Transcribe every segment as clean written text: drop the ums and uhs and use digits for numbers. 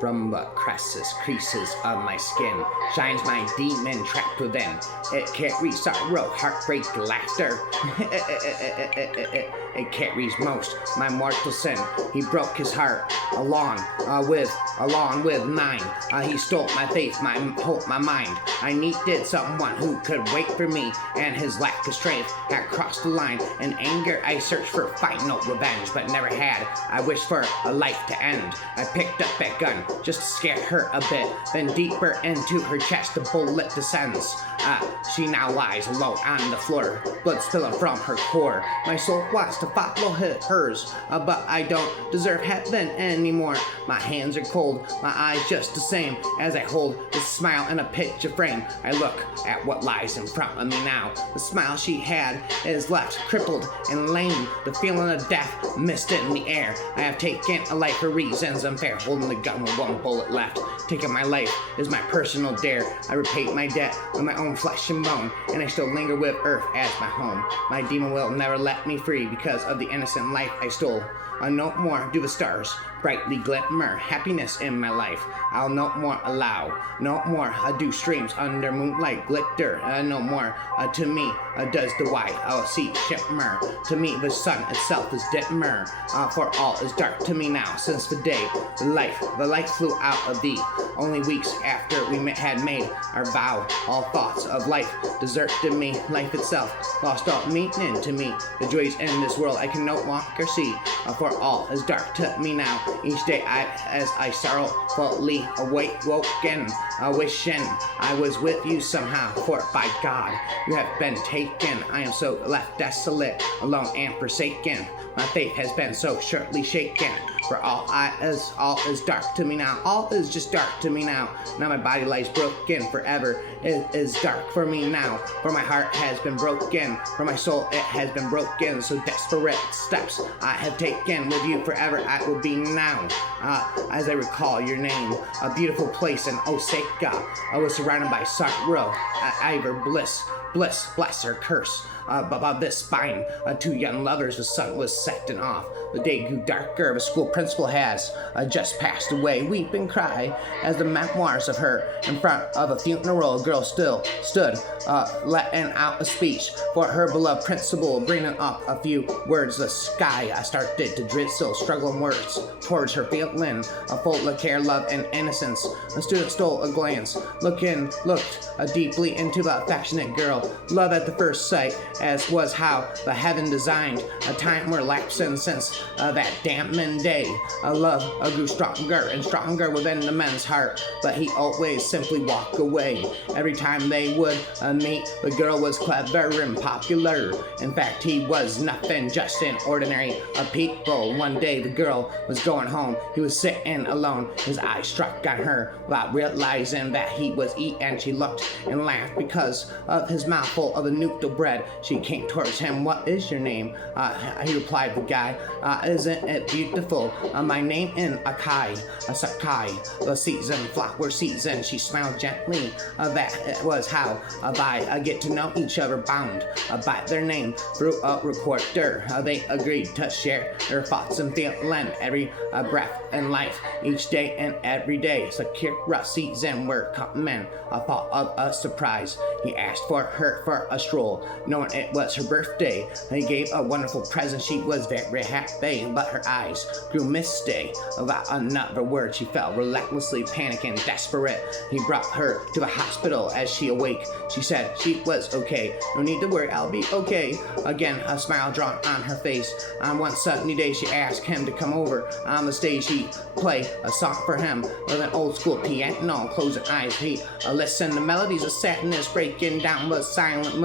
From the creases of my skin shines my demon trapped within. It carries sorrow, heartbreak, laughter. It carries most my mortal sin. He broke his heart along with mine. He stole my faith, my hope, my mind. I needed someone who could wait for me, and his lack of strength had crossed the line. In anger, I searched for final revenge, but never had. I wished for a life to end. I picked up that gun just to scare her a bit. Then deeper into her chest, the bullet descends. She now lies alone on the floor, blood spilling from her core. My soul wants to follow hers, but I don't deserve heaven anymore. My hands are cold, my eyes just the same. As I hold the smile in a picture frame, I look at what lies in front of me now. The smile she had is left crippled and lame. The feeling of death mist in the air. I have taken a life for reasons unfair, holding the gun with one bullet left. Taking my life is my personal dare. I repay my debt with my own flesh and bone, and I still linger with earth as my home. My demon will never let me free because of the innocent life I stole. No more do the stars brightly glimmer happiness in my life. I'll no more allow, no more do streams under moonlight glitter. No more to me does the white sea shimmer. To me the sun itself is dimmer, for all is dark to me now. Since the day the light flew out of thee, only weeks after we had made our vow, all thoughts of life deserted me. Life itself lost all meaning to me. The joys in this world I can no longer see, for all is dark to me now. Each day as I sorrowfully woken, wishing I was with you somehow. For by God, you have been taken. I am so left desolate, alone and forsaken. My faith has been so surely shaken. For all is dark to me now. All is just dark to me now. Now my body lies broken forever. It is dark for me now. For my heart has been broken. For my soul it has been broken. So desperate steps I have taken. With you forever I will be now. As I recall your name, a beautiful place in Osaka. I was surrounded by sorrow, either bliss, bless or curse. Above this spine, two young lovers, the sun was setting off. The day grew darker. The school principal has just passed away. Weep and cry as the memoirs of her in front of a funeral. A girl still stood, letting out a speech for her beloved principal, bringing up a few words. The sky started to drizzle, struggling words towards her feeling, full of care, love, and innocence. The student stole a glance, looked deeply into the affectionate girl. Love at the first sight, as was how the heaven designed. A time were lapsing since that damning day. Love grew stronger and stronger within the man's heart, but he always simply walked away. Every time they would meet, the girl was clever and popular. In fact, he was nothing, just an ordinary people. One day the girl was going home. He was sitting alone. His eyes struck on her without realizing that he was eating. She looked and laughed because of his mouthful of the noodle bread. She came towards him. What is your name? He replied, the guy. Isn't it beautiful? My name in Sakai, the season, flower season. She smiled gently. That was how I get to know each other, bound by their name through a recorder. They agreed to share their thoughts and feeling every breath in life, each day and every day. Sakura season were coming. A thought of a surprise. He asked for her for a stroll, knowing it was her birthday. He gave a wonderful present. She was very happy, but her eyes grew misty. Without another word, she fell relentlessly, panicking, desperate. He brought her to the hospital. As she awake, she said she was okay. No need to worry, I'll be okay. Again, a smile drawn on her face. On one sunny day, she asked him to come over. On the stage, he played a song for him with an old school piano. Closing eyes, he listened. The melodies of sadness breaking down the silent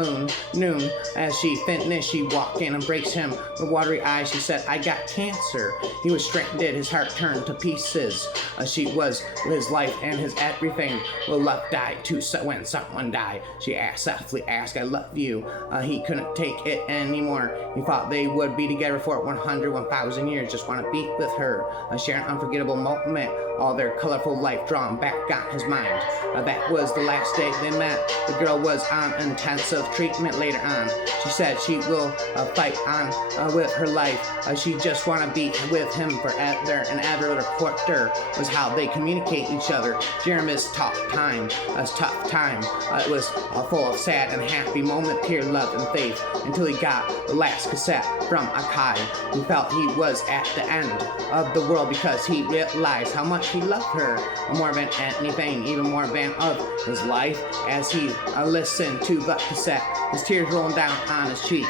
noon. As she finished, she walked in, embraced him with watery eyes. She said, I got cancer. He was stranded, his heart turned to pieces. She was his life and his everything. Will love die too when someone died? She softly asked, I love you. He couldn't take it anymore. He thought they would be together for 1,000 years. Just want to be with her, share an unforgettable moment. All their colorful life drawn back on his mind. That was the last day they met. The girl girl was on intensive treatment later on. She said she will fight on with her life. She just want to be with him forever and ever. The quarter was how they communicate each other. Jeremy's tough time. It was full of sad and happy moment, tear, love, and faith, until he got the last cassette from Akai, who felt he was at the end of the world because he realized how much he loved her, more than anything, even more than of his life. As he listened to the cassette, his tears rolling down on his cheek,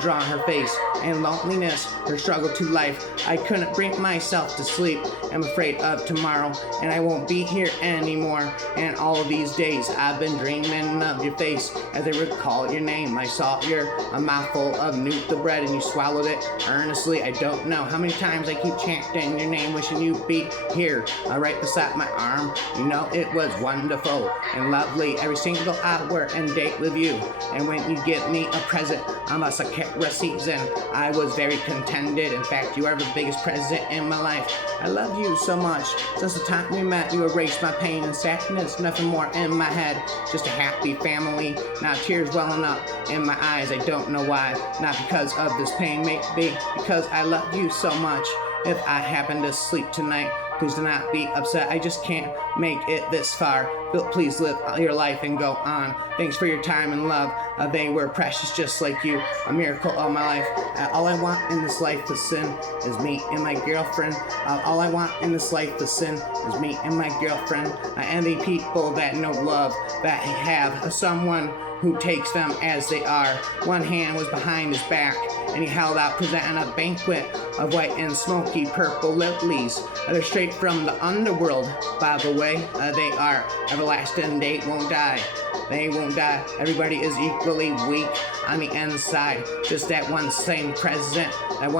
drawing her face and loneliness, her struggle to life. I couldn't bring myself to sleep. I'm afraid of tomorrow, and I won't be here anymore. And all of these days I've been dreaming of your face as I recall your name. I saw your mouthful of Newt the bread, and you swallowed it earnestly. I don't know how many times I keep chanting your name, wishing you'd be here, right beside my arm. You know, it was wonderful and lovely every single hour and date with you. And when you give me a present, I must have kept receipts, and I was very contented. In fact, you are the biggest present in my life. I love you so much. Since the time we met, you erased my pain and sadness. Nothing more in my head, just a happy family. Now tears welling up in my eyes. I don't know why. Not because of this pain, maybe because I love you so much. If I happen to sleep tonight, please do not be upset. I just can't make it this far. But please live your life and go on. Thanks for your time and love. They were precious just like you. A miracle of my life. All I want in this life to sin is me and my girlfriend. All I want in this life to sin is me and my girlfriend. And the people that know love, that have someone who takes them as they are. One hand was behind his back, and he held out, presenting a banquet of white and smoky purple lilies. They're straight from the underworld, by the way. They are everlasting. They won't die. They won't die. Everybody is equally weak on the inside. Just that one same present,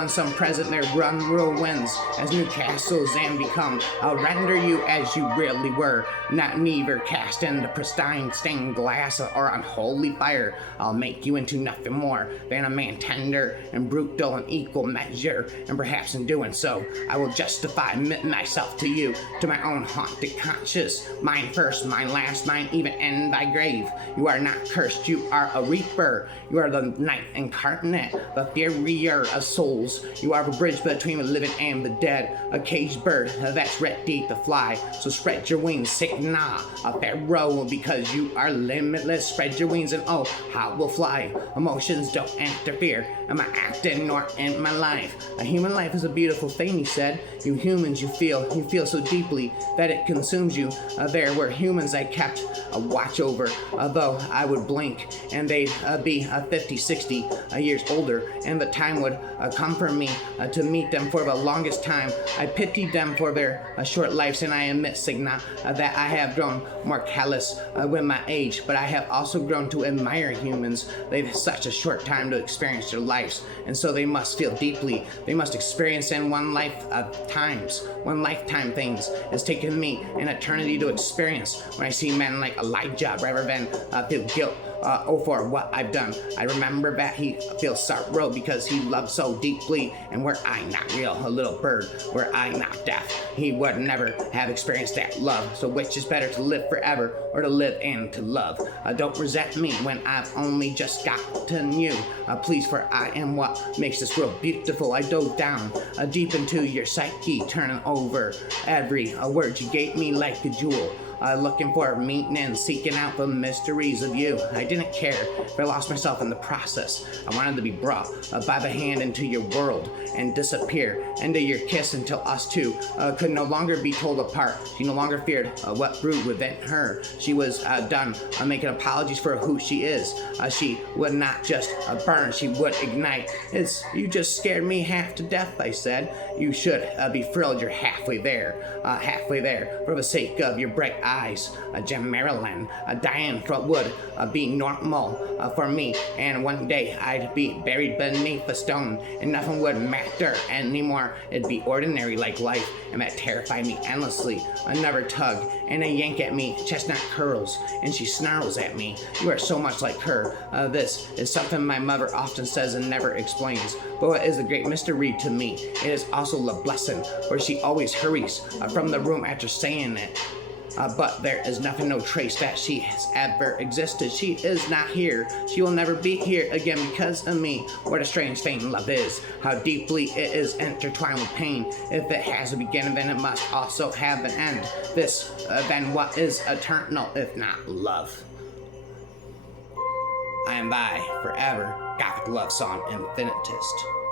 some present there run ruins as new castles and become. I'll render you as you really were, not neither cast into pristine stained glass or unholy fire. I'll make you into nothing more than a man tender and brutal in equal measure, and perhaps in doing so, I will justify myself to you, to my own haunted conscience. Mine first, mine last, mine even in thy grave. You are not cursed, you are a reaper. You are the night incarnate, the farrier of souls. You are the bridge between the living and the dead, a caged bird that's ready to fly. So spread your wings, say nah, a pharaoh, because you are limitless. Spread your wings and oh, how we'll fly. Emotions don't interfere in my acting nor in my life. A human life is a beautiful thing, he said. You humans, you feel so deeply that it consumes you. There were humans I kept a watch over, though I would blink and they'd be 50, 60 years older, and the time would come for me to meet them. For the longest time I pitied them for their short lives, and I admit, Signa, that I have grown more callous with my age, but I have also grown to admire humans. They've such a short time to experience their lives, and so they must feel deeply. They must experience in one lifetime things. It's taken me an eternity to experience. When I see men like Elijah, rather than feel guilt for what I've done, I remember that he feels sorrow because he loved so deeply. And were I not real, a little bird, were I not deaf, he would never have experienced that love. So which is better, to live forever or to live and to love? Don't resent me when I've only just gotten you. Please, for I am what makes this world beautiful. I dove down deep into your psyche, turning over every word you gave me like a jewel. Looking for maintenance, seeking out the mysteries of you. I didn't care if I lost myself in the process. I wanted to be brought by the hand into your world and disappear into your kiss until us two could no longer be told apart. She no longer feared what brewed within her. She was done making apologies for who she is. She would not just burn, she would ignite. You just scared me half to death, I said. You should be thrilled you're halfway there. For the sake of your bright eyes. Jim Maryland, Diane would be normal for me, and one day I'd be buried beneath a stone, and nothing would matter anymore. It'd be ordinary like life, and that terrified me endlessly. Another tug and a yank at me, chestnut curls, and she snarls at me. You are so much like her. This is something my mother often says and never explains, but it is a great mystery to me. It is also a blessing, for she always hurries from the room after saying it. but there is nothing, no trace that she has ever existed. She is not here. She will never be here again because of me. What a strange thing love is, how deeply it is intertwined with pain. If it has a beginning, then it must also have an end. This, then what is eternal if not love? I am thy forever Gothic love song infinitist.